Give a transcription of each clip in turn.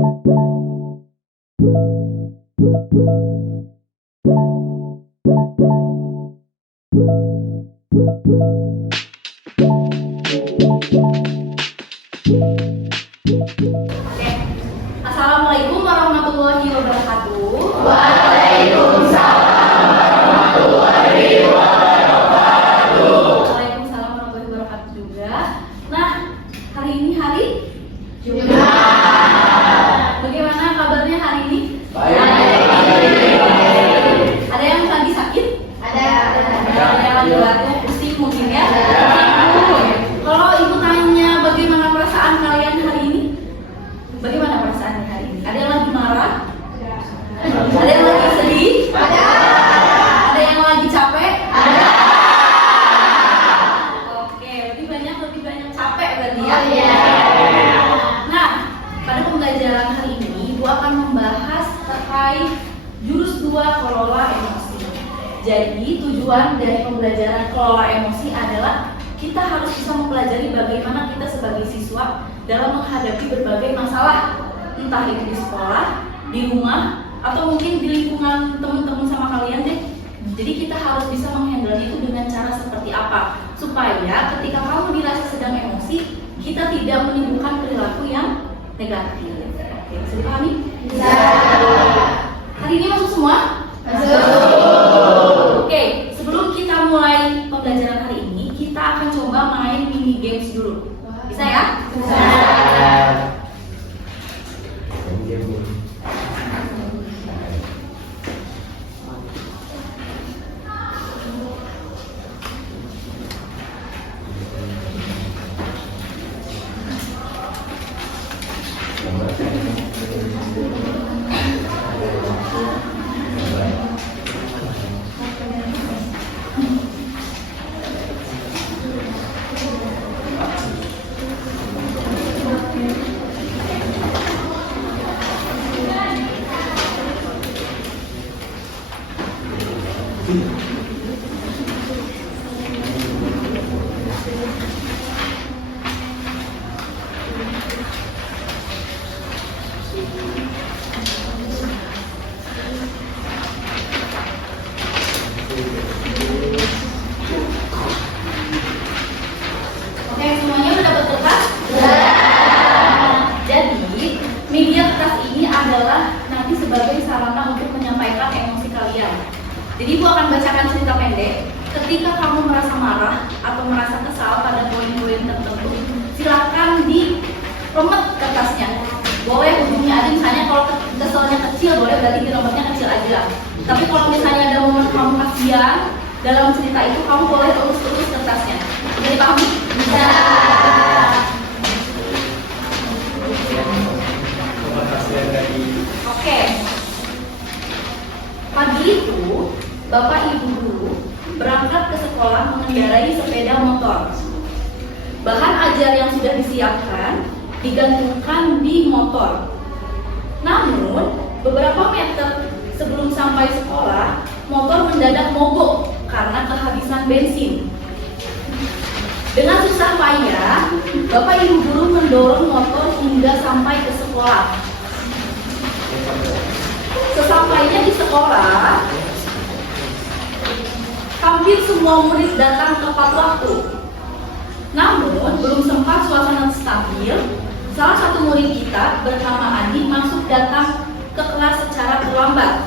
Assalamualaikum warahmatullahi wabarakatuh. Waalaikumsalam warahmatullahi wabarakatuh. Waalaikumsalam warahmatullahi wabarakatuh juga. Nah, hari ini hari Jumat. Bagaimana kabarnya hari ini? Baik. Ada yang lagi sakit? Ada. Ada yang lagi batuk, pusing mungkin ya? Kalau ibu tanya bagaimana perasaan kalian hari ini? Bagaimana perasaannya hari ini? Ada yang lagi marah? Ada yang lagi sedih? Ada. Ada yang lagi capek? Ada. Oke, lebih banyak capek berarti ya? Oh, iya. Nah, pada pembelajaran hari ini Ibu akan membahas terkait jurus 2 kelola emosi. Jadi tujuan dari pembelajaran kelola emosi adalah kita harus bisa mempelajari bagaimana kita sebagai siswa dalam menghadapi berbagai masalah, entah itu di sekolah, di rumah, atau mungkin di lingkungan teman-teman sama kalian deh. Jadi kita harus bisa menghandle itu dengan cara seperti apa, supaya ketika kamu dirasa sedang emosi, kita tidak menimbulkan perilaku yang negatif. Oke, bisa dipahami? Bisa. Hari ini masuk semua? Masuk. Oke, sebelum kita mulai pembelajaran hari ini, kita akan coba main mini games dulu. Bisa ya? Bisa. Oke, semuanya udah dapat kertas? Jadi, media kertas ini adalah nanti sebagai sarana untuk menyampaikan emosi kalian. Jadi, Ibu akan bacakan cerita pendek. Ketika kamu merasa marah atau merasa kesal pada poin-poin tertentu, silakan diremet kertasnya. Boleh ujungnya aja, misalnya kalau kesalnya kecil, boleh berarti diremetnya kecil aja. Tapi kalau misalnya ada momen kamu kasihan dalam cerita itu, kamu boleh terus kertasnya. Jadi paham? Bisa. Oke. Pagi itu, Bapak Ibu guru berangkat ke sekolah mengendarai sepeda motor. Bahan ajar yang sudah disiapkan digantungkan di motor. Namun, beberapa meter sebelum sampai sekolah, motor mendadak mogok karena kehabisan bensin. Dengan susah payah, Bapak Ibu guru mendorong motor hingga sampai ke sekolah. Sesampainya di sekolah, hampir semua murid datang tepat waktu. Namun, belum sempat suasana stabil, salah satu murid kita bernama Andi masuk datang ke kelas secara terlambat.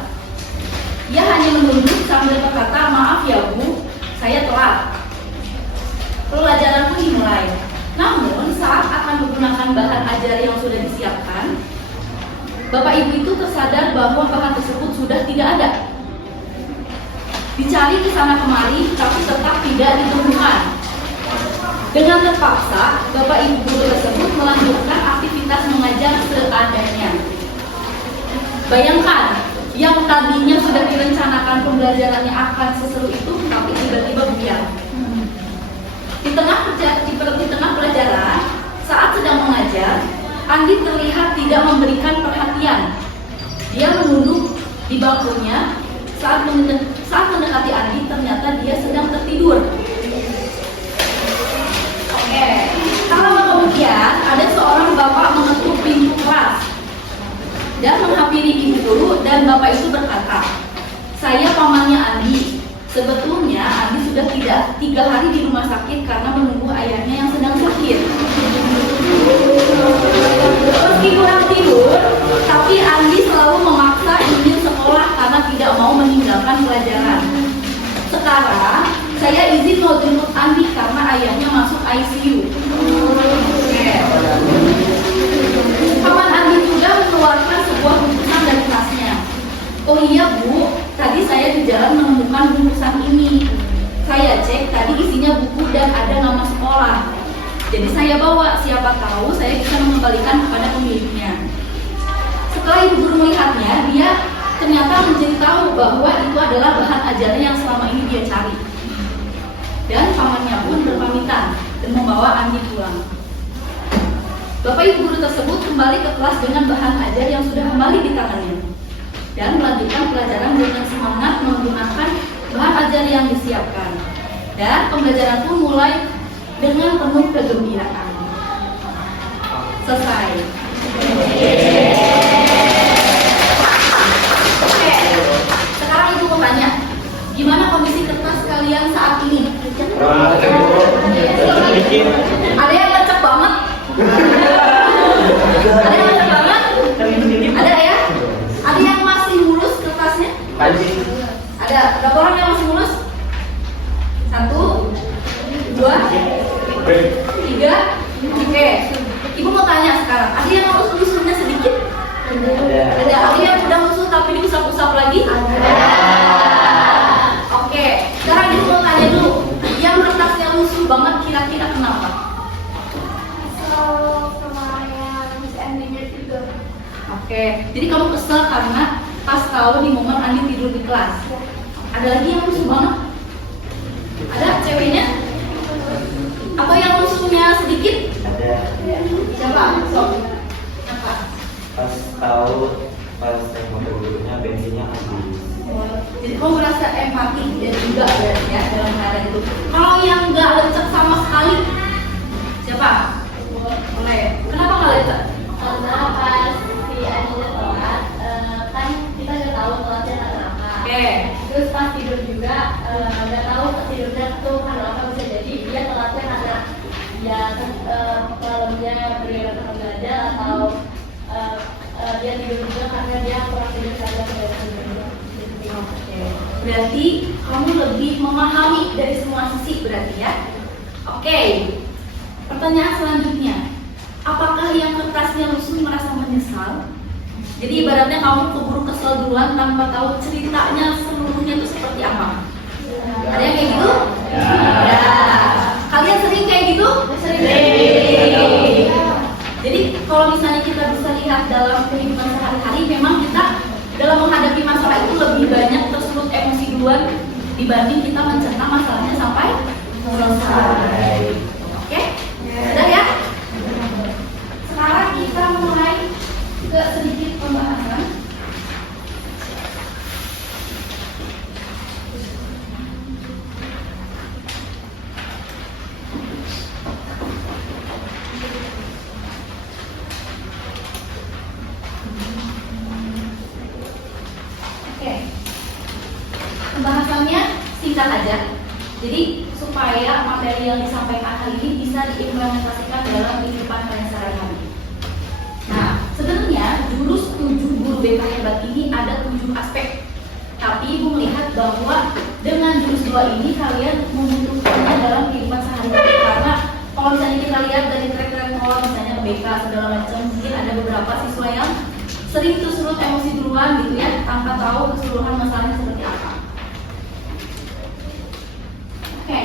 Ia hanya menunduk sambil berkata, "Maaf ya Bu, saya telat." Pelajaran pun dimulai. Namun, saat akan menggunakan bahan ajar yang sudah disiapkan, Bapak Ibu itu tersadar bahwa bahan tersebut sudah tidak ada. Dicari ke sana kemari, tapi tetap tidak ditemukan. Dengan terpaksa, Bapak Ibu guru tersebut melanjutkan aktivitas mengajar seadanya. Bayangkan, yang tadinya sudah direncanakan pembelajarannya akan seseru itu, tapi tiba-tiba buyar. Di tengah pelajaran, saat sedang mengajar, Andi terlihat tidak memberikan perhatian. Dia menunduk di bangkunya. Saat mendekati Andi, ternyata dia sedang tertidur. Oke, tak lama kemudian ada seorang bapak mengetuk pintu kelas. dan menghampiri ibu guru dan bapak itu berkata, "Saya pamannya Andi. Sebetulnya Andi sudah 3 hari di rumah sakit karena menunggu ayahnya yang sedang sakit. Meski kurang tidur, tapi Andi selalu memaksa ingin sekolah karena tidak mau meninggalkan pelajaran. Sekarang saya izin mau jemput Andi karena ayahnya masuk ICU." Oke. Paman Andi juga mengeluarkan sebuah bungkusan dari tasnya. "Oh iya Bu, tadi saya di jalan menemukan bungkusan ini. Saya cek tadi isinya buku dan ada nama sekolah. Jadi saya bawa, siapa tahu saya bisa mengembalikan kepada pemiliknya." Setelah ibu guru melihatnya, dia ternyata mencari tahu bahwa itu adalah bahan ajaran yang selama ini dia cari. Dan pamannya pun berpamitan dan membawa Andi pulang. Bapak ibu guru tersebut kembali ke kelas dengan bahan ajar yang sudah kembali di tangannya dan melanjutkan pelajaran dengan semangat menggunakan bahan ajar yang disiapkan. Dan pembelajaran pun mulai dengan penuh kegembiraan. Selesai. Oke, sekarang ibu mau tanya, gimana kondisi kertas kalian saat ini? Ada yang lecek banget? Ada yang lecek banget? Ada ya? Ada yang masih mulus kertasnya? Ada. Berapa orang yang masih mulus? 1, 2, 3. Oke. Ibu mau tanya sekarang, ada yang mulus-mulusnya sedikit? Ada. Ada yang udah musuh tapi diusap-usap lagi? Ada. Oke. Sekarang ibu mau tanya dulu, yang kertasnya lusuh banget kira-kira kenapa? Oke, jadi kamu kesel karena pas tahu di momen Andi tidur di kelas. Ada lagi yang lusuh banget? Ada ceweknya? Atau yang lusuhnya sedikit? Ada. Siapa? Sok. Apa? Pas mobil gurunya bensinnya habis. Jadi kamu merasa empati dan juga berarti ya dalam keadaan itu. Kalau yang nggak lecek sama sekali, siapa? Boleh. Kenapa nggak lecek? Karena pas si Aninya telat, kan kita nggak tahu telatnya karena apa. Oke. Terus pas tidur juga nggak tahu tidurnya tuh karena apa, bisa jadi dia telatnya karena ya malamnya beribadah belajar atau dia tidur juga karena dia kurang tidur karena tidurnya. Oke. Berarti kamu lebih memahami dari semua sisi berarti ya. Oke. Pertanyaan selanjutnya, apakah yang kertasnya lusuh merasa menyesal? Jadi ibaratnya kamu keburu kesel duluan tanpa tahu ceritanya seluruhnya itu seperti apa. Ada yang kayak gitu? Ya. Kalian sering kayak gitu? Sering. Jadi kalau misalnya kita bisa lihat dalam kehidupan sehari-hari, memang kita dalam menghadapi masalah itu lebih banyak tersulut emosi duluan dibanding kita mencerna masalahnya sampai selesai. Oke? Sudah ya? Sekarang kita mulai ke sedikit pembahasan. Oke. Pembahasannya singkat aja. Jadi supaya materi yang disampaikan hari ini bisa diimplementasikan dalam kehidupan kalian sehari-hari. Nah, sebenarnya jurus 7 guru BK hebat ini ada 7 aspek. Tapi ibu melihat bahwa dengan jurus 2 ini kalian membutuhkannya dalam kehidupan sehari-hari, karena kalau misalnya kita lihat dari track-track sekolah misalnya BK segala macam, mungkin ada beberapa siswa yang sering tersulut emosi duluan gitu ya, tanpa tahu keseluruhan masalahnya seperti apa. Oke,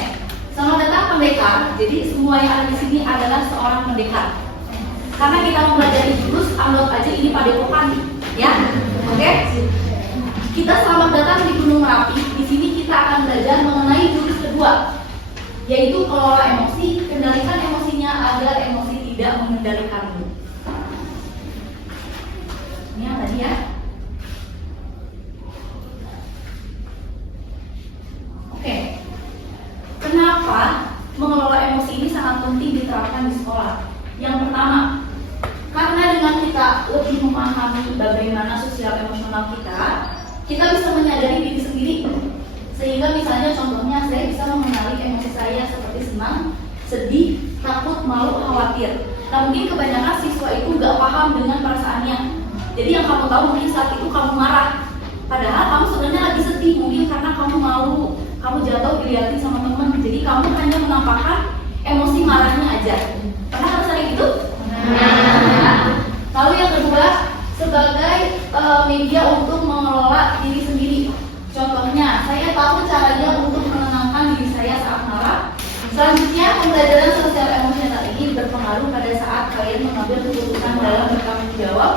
selamat datang pendekar. Jadi semua yang ada di sini adalah seorang pendekar. Karena kita mau belajar jurus, anggap aja ini padepokan, ya. Oke? Kita selamat datang di Gunung Merapi. Di sini kita akan belajar mengenai jurus kedua, yaitu kelola emosi, kendalikan emosinya agar emosi tidak mengendalikanmu. Ini yang tadi ya. Oke. Kenapa mengelola emosi ini sangat penting diterapkan di sekolah? Yang pertama, karena dengan kita lebih memahami memahami bagaimana sosial emosional kita bisa menyadari diri sendiri. Sehingga misalnya contohnya saya bisa mengenali emosi saya seperti senang, sedih, takut, malu, khawatir. Nah mungkin kebanyakan siswa itu nggak paham dengan perasaannya. Jadi yang kamu tahu mungkin saat itu kamu marah, padahal kamu sebenarnya lagi sedih. Mungkin karena kamu malu, kamu jatuh dilihatin sama teman. Jadi kamu hanya menampakkan emosi marahnya aja. Pernah ngerasain gitu? Lalu yang kedua, sebagai media untuk mengelola diri sendiri. Contohnya, saya tahu caranya untuk menenangkan diri saya saat marah. Selanjutnya, pembelajaran sosial emosional ini berpengaruh pada saat kalian mengambil keputusan dalam bertanggung jawab,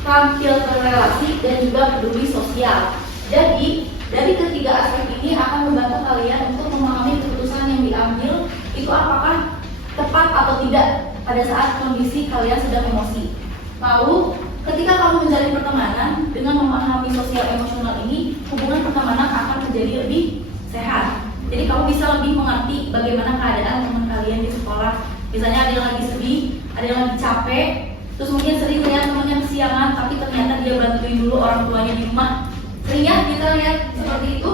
tampil berrelasi, dan juga peduli sosial. Jadi, dari ketiga aspek ini akan membantu kalian untuk memahami keputusan yang diambil itu apakah tepat atau tidak pada saat kondisi kalian sedang emosi. Lalu, ketika kamu menjalin pertemanan dengan memahami sosial emosional ini, hubungan pertemanan akan menjadi lebih sehat. Jadi kamu bisa lebih mengerti bagaimana keadaan teman kalian di sekolah. Misalnya ada yang lagi sedih, ada yang lagi capek, terus mungkin sering lihat temannya kesiangan, tapi ternyata dia bantuin dulu orang tuanya di rumah. Sering ya kita lihat seperti itu.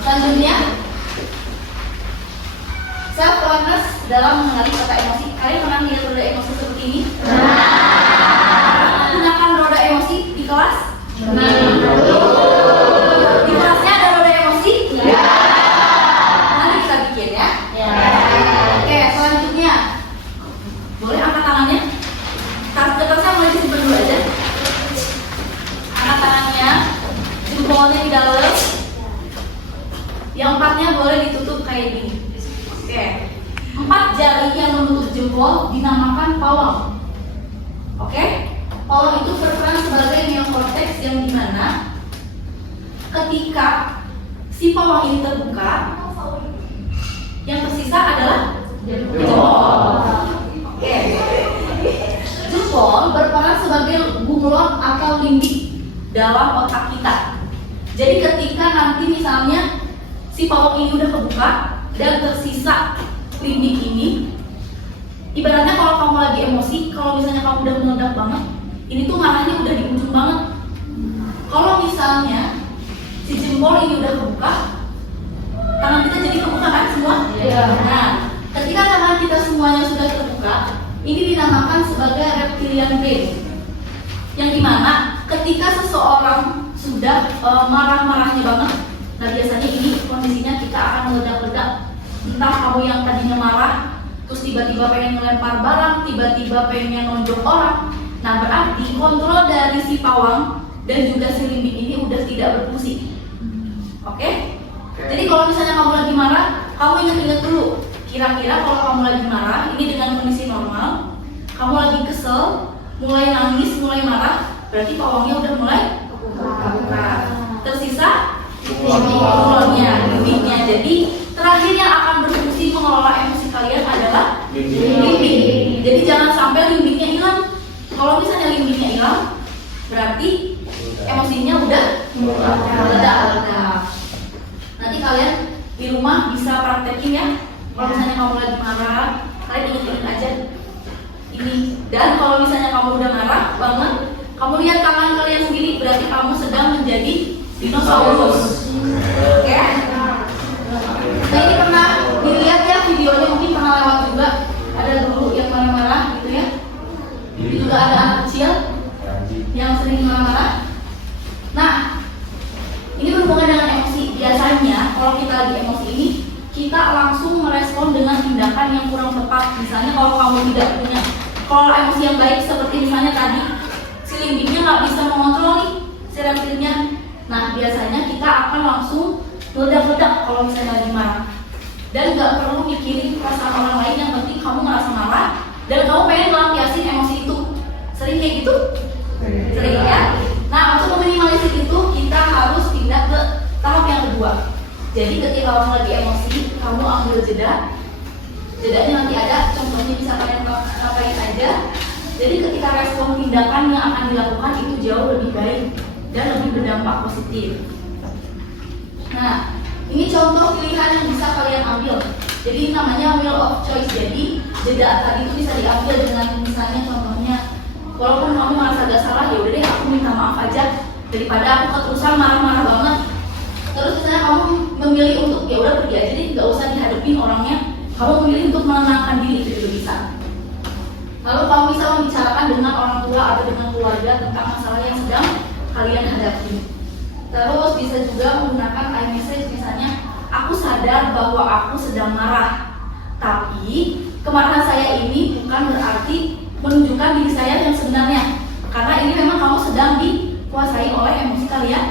Selanjutnya, self awareness dalam mengenali kata emosi. Kalian pernah lihat roda emosi seperti ini? Gunakan roda emosi di kelas? Di kelasnya ada roda emosi? Ya. Nanti kita bikin ya. Oke, selanjutnya boleh angkat tangannya. Kertasnya mulai disimpan dulu aja. Angkat tangannya, jempolnya di dalam. Yang empatnya boleh ditutup kayak gini. Oke. 4 jari yang menutup jempol dinamakan pawang. Oke? Pawang itu berperan sebagai neokortex yang dimana ketika si pawang ini terbuka, yang tersisa adalah jempol. Oke. Jempol berperan sebagai bunglon atau limbik dalam otak kita. Jadi ketika nanti misalnya si pawang ini udah kebuka dan tersisa limbik ini, ibaratnya kalau kamu lagi emosi, kalau misalnya kamu udah meledak banget, ini tuh marahnya udah di ujung banget. Kalau misalnya si jempol ini udah kebuka, tangan kita jadi kebuka kan semua? Iya. Nah, ketika tangan kita semuanya sudah terbuka, ini dinamakan sebagai reptilian brain. Yang dimana ketika seseorang sudah marah-marahnya banget, nah biasanya ini kondisinya kita akan meledak-ledak. Entah kamu yang tadinya marah, terus tiba-tiba pengen ngelempar barang, tiba-tiba pengen nonjok orang. Nah berarti kontrol dari si pawang dan juga si limbik ini udah tidak berfungsi. Oke? Jadi kalau misalnya kamu lagi marah, kamu ingat-ingat dulu. Kira-kira kalau kamu lagi marah, ini dengan kondisi normal, kamu lagi kesel, mulai nangis, mulai marah, berarti pawangnya udah mulai kebuka. Tersisa limbiknya. Jadi terakhir yang akan berfungsi mengelola emosi kalian adalah limbik. Jadi jangan sampai limbiknya hilang. Kalau misalnya limbiknya hilang, berarti emosinya udah meledak. Nanti kalian di rumah bisa praktekin ya. Kalau misalnya kamu lagi marah, kalian ingat-ingat aja ini. Dan kalau misalnya kamu udah marah banget, kamu lihat tangan kalian sendiri, berarti kamu sedang menjadi dinosaurus. Oke? Nah ini pernah dilihat ya videonya, mungkin pernah lewat juga. Ada guru yang marah-marah gitu ya. Itu juga ada anak kecil yang sering marah-marah. Nah, ini berhubungan dengan emosi. Biasanya kalau kita lagi emosi ini, kita langsung merespon dengan tindakan yang kurang tepat. Misalnya kalau kamu tidak punya kalau emosi yang baik, seperti misalnya tadi si limbiknya nggak bisa mengontrol nih si reptilnya. Nah biasanya kita akan langsung meledak-ledak kalau misalnya lagi marah, dan nggak perlu mikirin perasaan orang lain. Yang penting kamu ngerasa marah dan kamu pengen melampiasin emosi itu. Sering kayak gitu? Sering ya? Nah untuk meminimalisir itu, kita harus pindah ke tahap yang kedua. Jadi ketika kamu lagi emosi, kamu ambil jeda. Jedanya nanti ada, contohnya bisa kalian ngapain aja. Jadi ketika respon tindakan yang akan dilakukan itu jauh lebih baik dan lebih berdampak positif. Nah, ini contoh pilihan yang bisa kalian ambil. Jadi namanya wheel of choice. Jadi jeda tadi itu bisa diambil dengan misalnya contohnya, walaupun kamu merasa agak salah, ya udah deh aku daripada aku keterusan marah-marah banget. Terus misalnya kamu memilih untuk ya udah pergi aja deh, nggak usah dihadapin orangnya. Kamu memilih untuk menenangkan diri, itu juga bisa. Lalu kamu bisa membicarakan dengan orang tua atau dengan keluarga tentang masalah yang sedang kalian hadapi. Terus bisa juga menggunakan iMessage, misalnya aku sadar bahwa aku sedang marah, tapi kemarahan saya ini bukan berarti menunjukkan diri saya yang sebenarnya, karena ini memang kamu sedang dikuasai oleh emosi kalian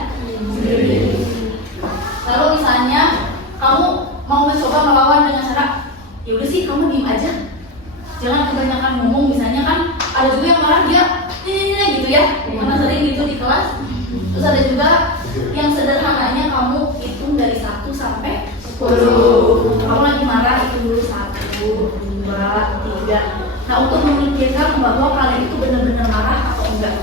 sendiri. Lalu misalnya kamu mau mencoba melawan dengan cara ya udah sih kamu diem aja, jangan kebanyakan ngomong. Misalnya kan ada juga yang marah dia gitu ya, karena sering gitu di kelas. Terus ada juga yang sederhananya kamu hitung dari 1 sampai 10. Kamu lagi marah, hitung dulu 1, 2, 3. Nah, untuk memikirkan bahwa kalian itu benar-benar marah atau enggak.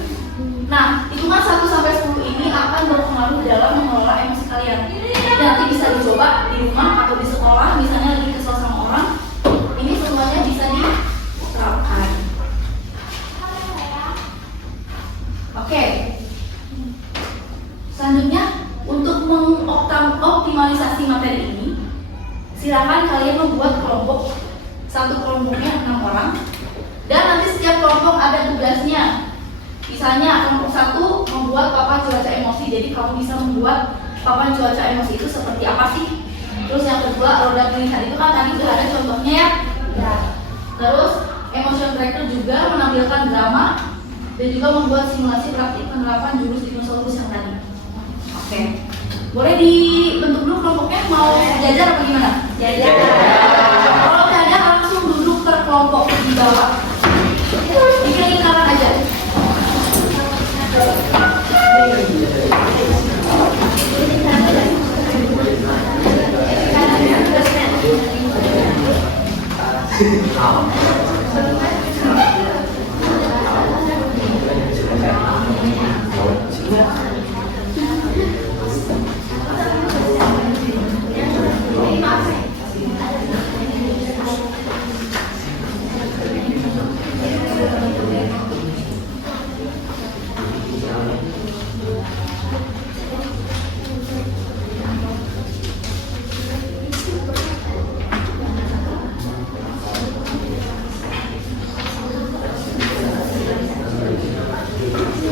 Nah, hitungan 1 sampai 10 ini akan berpengaruh dalam mengelola emosi kalian. Dan nanti bisa dicoba di rumah atau di sekolah, misalnya lagi kesel sama orang. Ini semuanya bisa diterapkan. Oke. Selanjutnya, untuk mengoptimalisasi materi ini, silakan kalian membuat kelompok. Satu kelompoknya 6 orang, dan nanti setiap kelompok ada tugasnya. Misalnya kelompok 1 membuat papan cuaca emosi, jadi kamu bisa membuat papan cuaca emosi itu seperti apa sih. Terus yang kedua, roda pilihan itu kan tadi sudah ada contohnya ya. Terus emotion tracker juga menampilkan drama dan juga membuat simulasi praktik penerapan jurus dinosaurus yang tadi. Oke, boleh dibentuk dulu kelompoknya, mau jajar apa gimana? Jajar. Kalau udah ada langsung duduk terkelompok di bawah. Bikin lingkaran aja.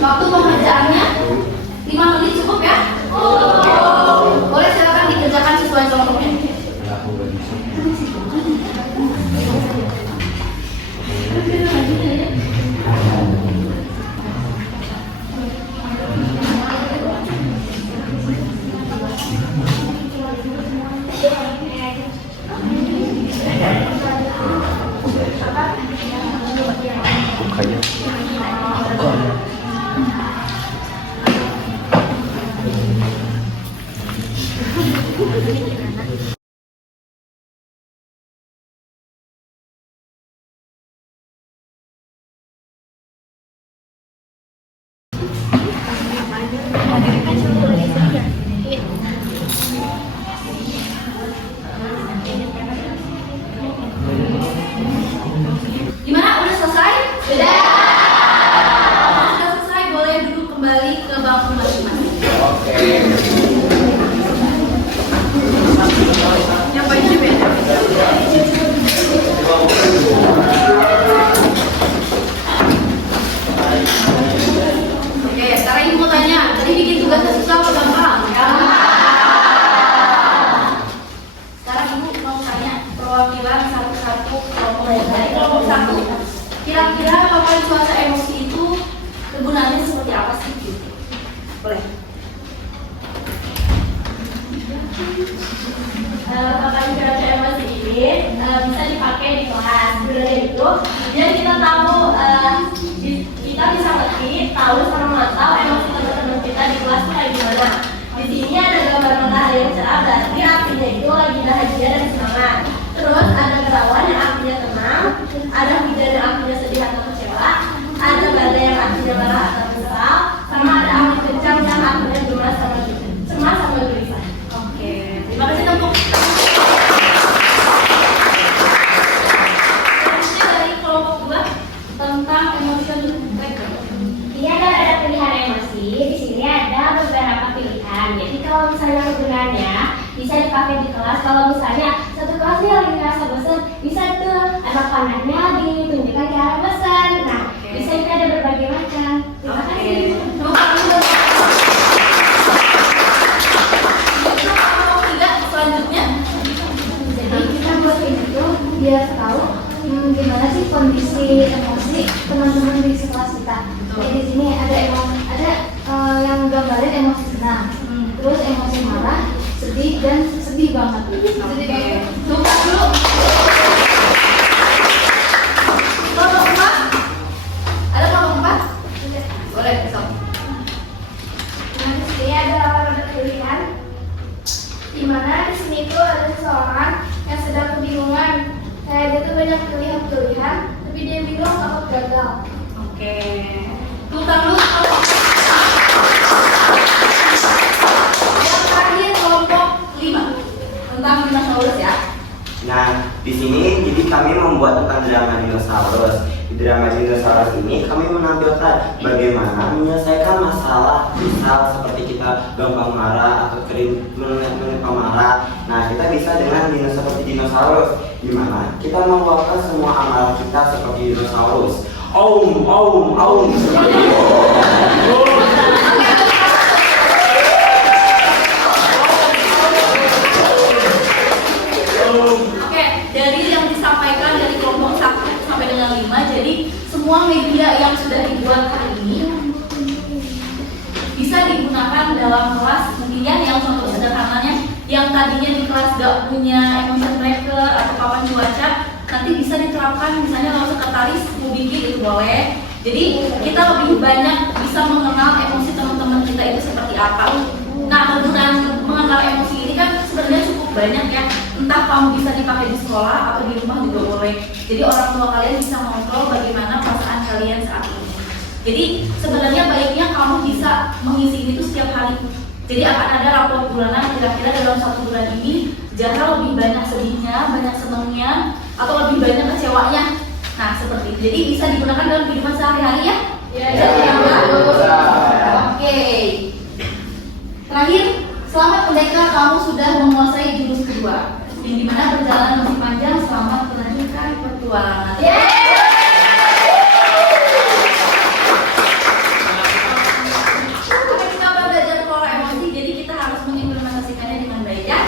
Waktu pengerjaannya 5 menit cukup ya? Boleh silakan dikerjakan sesuai kelompoknya. Gimana? Udah selesai? Sudah. Sudah selesai, boleh duduk kembali ke bangku masing-masing. Nyapain juga ya? Oke, sekarang ibu mau tanya, tadi bikin tugasnya susah atau gampang? Sekarang ibu mau tanya perwakilan satu-satu kelompok. Dari kelompok 1, kira-kira papan cuaca emosi itu kegunaannya seperti apa sih? Boleh. Papan cuaca emosi ini bisa dipakai di kelas. Sebenarnya itu, biar kita tahu, kita bisa ngerti, tahu sama mantau emosi teman-teman kita di kelas itu kayak gimana. Di sini ada gambar matahari yang cerah, berarti artinya itu lagi bahagia dan semangat. Terus ada kerawan yang artinya tenang, ada hujan yang artinya sedih atau kecewa, ada badai yang artinya marah atau kesal, sama ada angin kencang yang artinya cemas sama gelisah. Oke, terima kasih tepuk. Selanjutnya dari kelompok 2 tentang emotion tracker. Ini ada pilihan emosi. Di sini ada bisa dipakai di kelas. Kalau misalnya satu kelasnya lagi ngerasa bosan, bisa tuh anak panahnya ditunjukkan ke arah bosan. Nah, bisa kita ada berbagai macam. Terima kasih. Selanjutnya, Jadi kita buat ini tuh biar tahu gimana sih kondisi emosi teman-teman di sekelas kita. Jadi di sini ada yang gambarin emosi senang, terus emosi marah, sedih dan sedih banget. Sedih banget. buka dulu. Kelompok 4. Ada kelompok 4? Boleh, besok. Nah, di sini ada rada pilihan. Di mana di sini tuh ada seseorang yang sedang kebingungan. Kayak dia tuh banyak pilihan, tapi dia bingung takut gagal. Oke. Buka dulu kelompok. Yang terakhir kelompok 5. Tentang dinosaurus ya. Nah, di sini jadi kami membuat tentang drama dinosaurus. Di drama dinosaurus ini kami menampilkan bagaimana menyelesaikan masalah, misal seperti kita gampang marah atau menimpa marah. Nah, kita bisa dengan seperti dinosaurus, di mana kita membawakan semua amarah kita seperti dinosaurus. Seperti itu. Oke, dari yang disampaikan dari kelompok 1 sampai dengan 5, jadi semua media yang sudah dibuat hari ini bisa digunakan dalam kelas. Mungkin ya, yang contoh sederhananya yang tadinya di kelas gak punya emotion tracker atau papan cuaca, nanti bisa diterapkan misalnya kalau sekretaris mau bikin itu boleh. Jadi kita lebih banyak bisa mengenal emosi teman-teman kita itu seperti apa. Nah, kegunaan mengenal emosi ini kan sebenarnya cukup banyak ya. Entah kamu bisa dipakai di sekolah atau di rumah juga boleh. Jadi orang tua kalian bisa mengontrol bagaimana perasaan kalian saat ini. Jadi sebenarnya baiknya kamu bisa mengisi itu setiap hari. Jadi akan ada rapor bulanan kira-kira dalam 1 bulan ini Zahra lebih banyak sedihnya, banyak senangnya, atau lebih banyak kecewanya. Nah, seperti itu. Jadi bisa digunakan dalam kehidupan sehari-hari ya. Ya. Oke. Terakhir, selamat pendekar, kamu sudah menguasai jurus kedua. Yang dimana perjalanan masih panjang, selamat melanjutkan perjuangan. Oke, kita belajar pola emosi, jadi kita harus mengimplementasikannya dengan baik ya.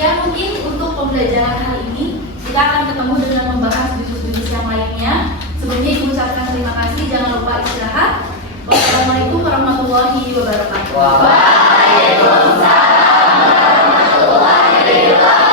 Ya, mungkin untuk pembelajaran hari ini kita akan ketemu dengan membahas jurus-jurus yang lainnya. Sebelumnya Ibu ucapkan terima kasih, jangan lupa istirahat. Wassalamualaikum warahmatullahi wabarakatuh. Waalaikumsalam warahmatullahi wabarakatuh.